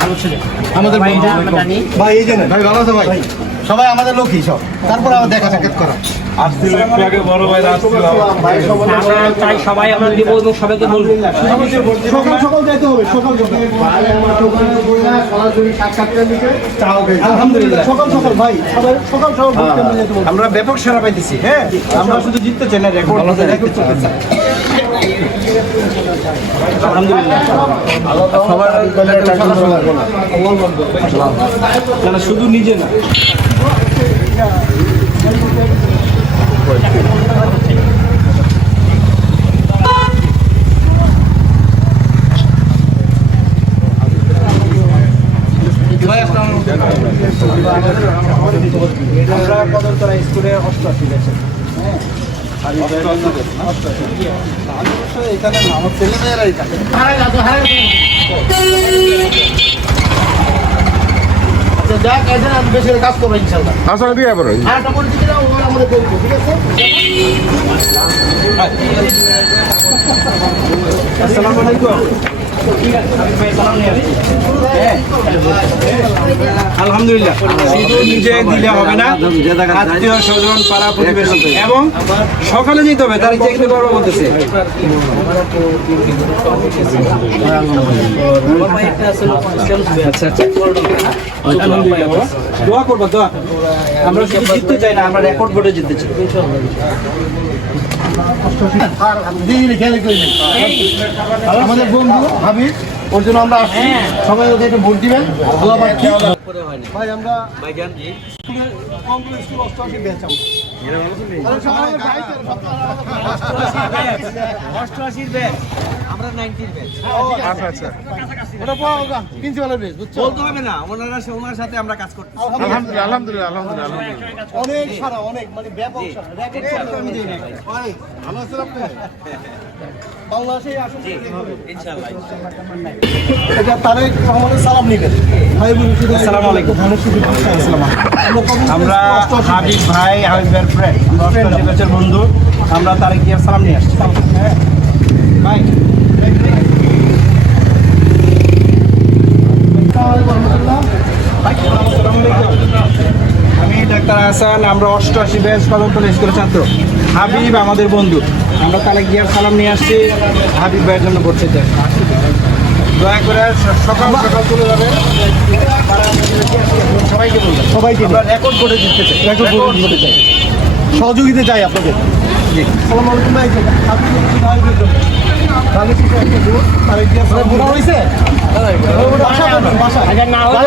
ভালো ছেলে আমাদের ভাই এই যে ভাই ভালো আছে ভাই সবাই আমাদের লোকই সব তারপর আবার দেখা সাক্ষাৎ করা সবাই আমরা দিব এবং সবাইকে বলবো সকাল যাইতে হবে সকাল আলহামদুলিল্লাহ সকাল ভাই সবাই সকাল আমরা ব্যাপক সেরা পাইতেছি হ্যাঁ আমরা শুধু জিততে চাই না রেকর্ড আলহামদুলিল্লাহ শুধু নিজে না আমরা কদরতলা স্কুলে 88 ব্যাচে এখানে আমার ছেলেমেয়েরাই থাকে যাক এখানে আমি বেশি কাজ করবো ইনশাল্লাহ আসলে দিয়ে পারো আরেকটা পরিচিতি দাও আমাদের করবো ঠিক আছে আসসালামু আলাইকুম আলহামদুলিল্লাহ শুধু নিজে দিলে হবে না আত্মীয় স্বজন পাড়া প্রতিবেশী এবং সকালে যেতে হবে তার চেক দিতে পারবো বলতেছে দোয়া করবো দোয়া আমরা শুধু জিততে চাই না আমরা রেকর্ড বোর্ডে জিততে চাই আমাদের বন্ধু হাবিব ওর জন্য আমরা আসছি সবাই ওদের একটু ভোট দিবেন ভাই আমরা আমরা 90 ব্যাচ আচ্ছা আচ্ছা প্রিন্সিপালের বেশ বুঝছো বলতে হবে না ওনার সাথে আমরা কাজ করতে আলহামদুলিল্লাহ আলহামদুলিল্লাহ আলহামদুলিল্লাহ অনেক সারা অনেক মানে ব্যাপক সারা ভাই ভালো আছেন আপনি বাংলাদেশে আসুন ইনশাআল্লাহ এটা তারেক রহমানের সালাম নিবেন ভাই আসসালামু আলাইকুম আমরা হাবিব ভাই হাবিবের ফ্রেন্ড ব্যাচের বন্ধু আমরা তারেক জিয়ার সালাম নিয়ে আসছি হ্যাঁ ভাই আমি ডাক্তার হাসান আমরা 88 ব্যাচ কদমতলা স্কুলের ছাত্র হাবিব আমাদের বন্ধু আমরা তারেক জিয়ার সালাম নিয়ে আসছি হাবিব ভাইয়ের জন্য করতে চাই দয়া করে সকাল সকাল চলে যাবেন সবাইকে বলবেন সবাইকে আমরা রেকর্ড করে দিতে চাই রেকর্ড করতে চাই সহযোগিতা চাই আপনাদের জি আসসালামু আলাইকুম ভাই হাবিব ভাইয়ের জন্য তাহলে কি তারেক জিয়ার সালাম বলা হয়েছে বাসা আগে না হলে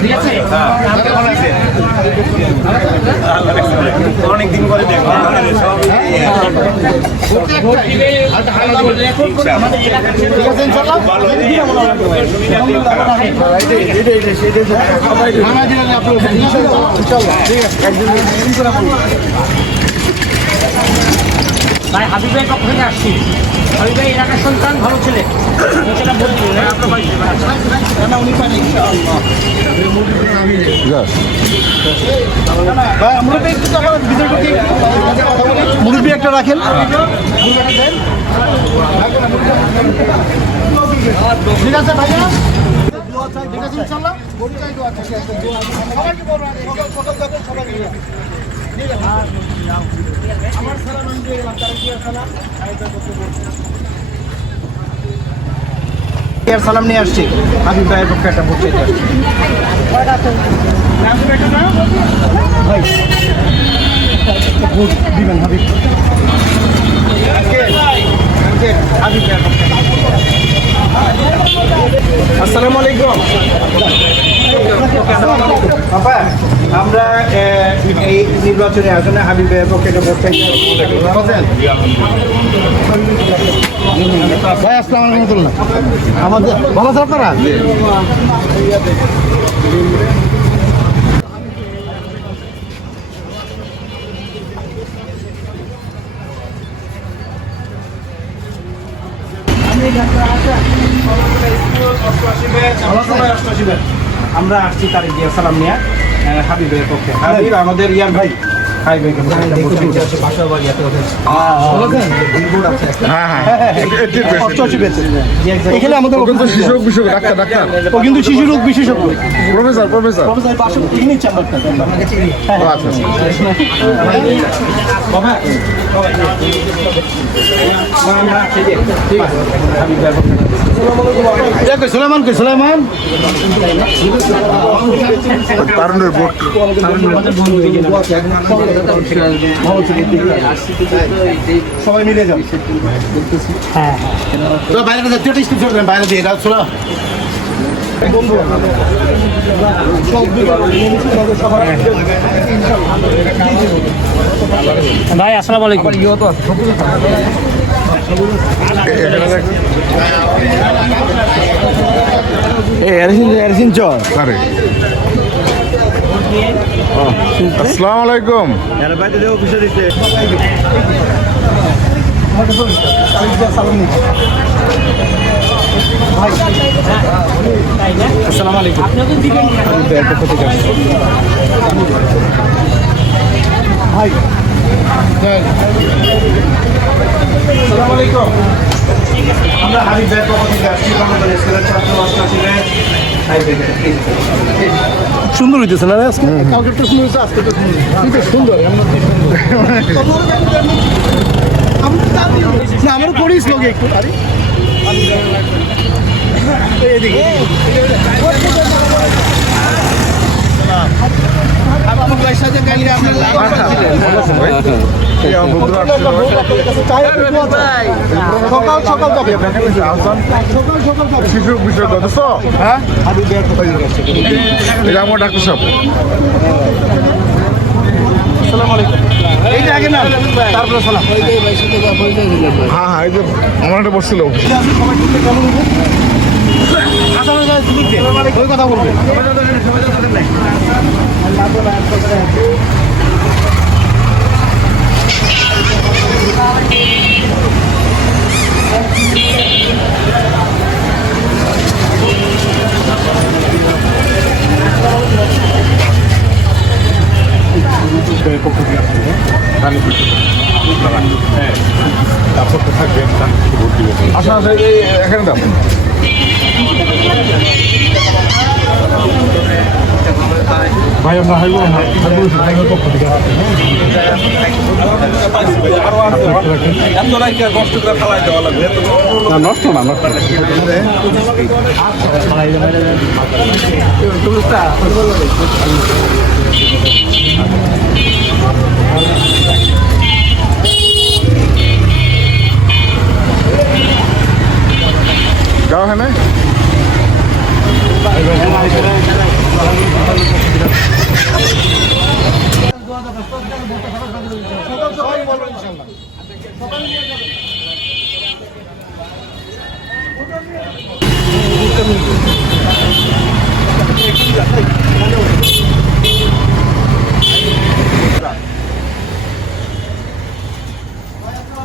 ঠিক আছে অনেক দিন পরে ভাই হাবিব ভাই পক্ষ থেকে আসছি হাবিব ভাই এলাকার সন্তান ভালো ছেলে মুরব্বী একটা রাখেন ঠিক আছে ভাইয়া ঠিক আছে ইনশাআল্লাহ সবাইকে বলবো আমার সালাম আমি দিয়ে গেলাম তারা কি সালাম সালাম নিয়ে আসছি হাবিব ভাইয়ের পক্ষে একটা ভোট চাইতে আসছি ভোট দিবেন হাবিব হাবিব ভাইয়ের পক্ষে আসসালামু আলাইকুম বাবা, আমরা এই নির্বাচনে আসলে হাবিবের পক্ষে একটা ভোট চাইতে ভাই আসসালামু আলাইকুম রহমতুল্লাহ। আমাদের ভালো আছেন আপনারা? আমরা আসছি তারিখ দিয়ে সালাম নিয়ে হাবিবের পক্ষে। হাবিব আমাদের ইয়ার ভাই। হাই ভাই, হ্যাঁ হ্যাঁ এখানে আমাদের ও কিন্তু শিশু বিশেষজ্ঞ ডাক্তার ও কিন্তু শিশু রোগ বিশেষজ্ঞ। প্রফেসর ও আচ্ছা সুলাইমান সুলাইমান তারুণের ভোট সবাই মিলে যাবে। বাইরে দিয়ে শোনা ভাই আসসালামু আলাইকুম। আরে আসসালামু আলাইকুম। আসসালামু আলাইকুম। আপনিও তো দিবেন ভাই আসসালামু আলাইকুম। আমরা হাবিব ভাইয়ের পক্ষ থেকে আসছি বাংলাদেশ স্কুলের ছাত্র অষ্টআশি ব্যাচ। সুন্দর হইতেছে না আজকে? কালকে তো সুন্দর হয়েছে, আজকে তো সুন্দর। না আমার করিস লোক একটু আরে এদিকে আমার ভাইয়ের সাথে কাইলে আপনার লাভ সকাল সকাল যাবে, সকাল যাবে। শিশু বিশেষজ্ঞ দোস্ত হ্যাঁ এটা আমার ডাক্তার সাহেব। এই যে আগে না তারপরে সালাম। হ্যাঁ হ্যাঁ এই যে আমার একটা বসছিল ওই কথা বলবে। আচ্ছা আচ্ছা এই এখানে দাম ভাই আমরা হাইবো পক্ষ থেকে নষ্ট না নষ্ট যাও হ্যাঁ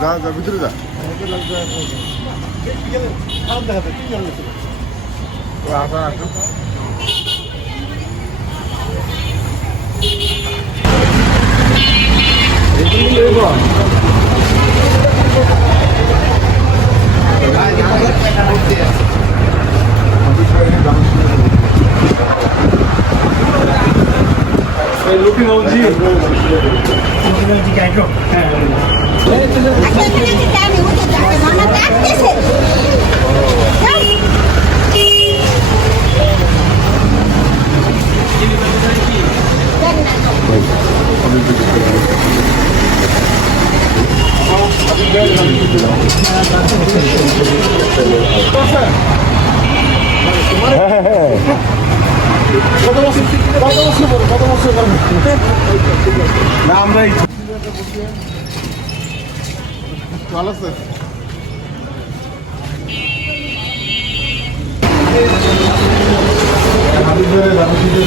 যা যা ভিতরে যা আসা আসো লুকি মৌজি না আমরা এই ভালো আছে হাবিব ভাইয়ের রাজনীতি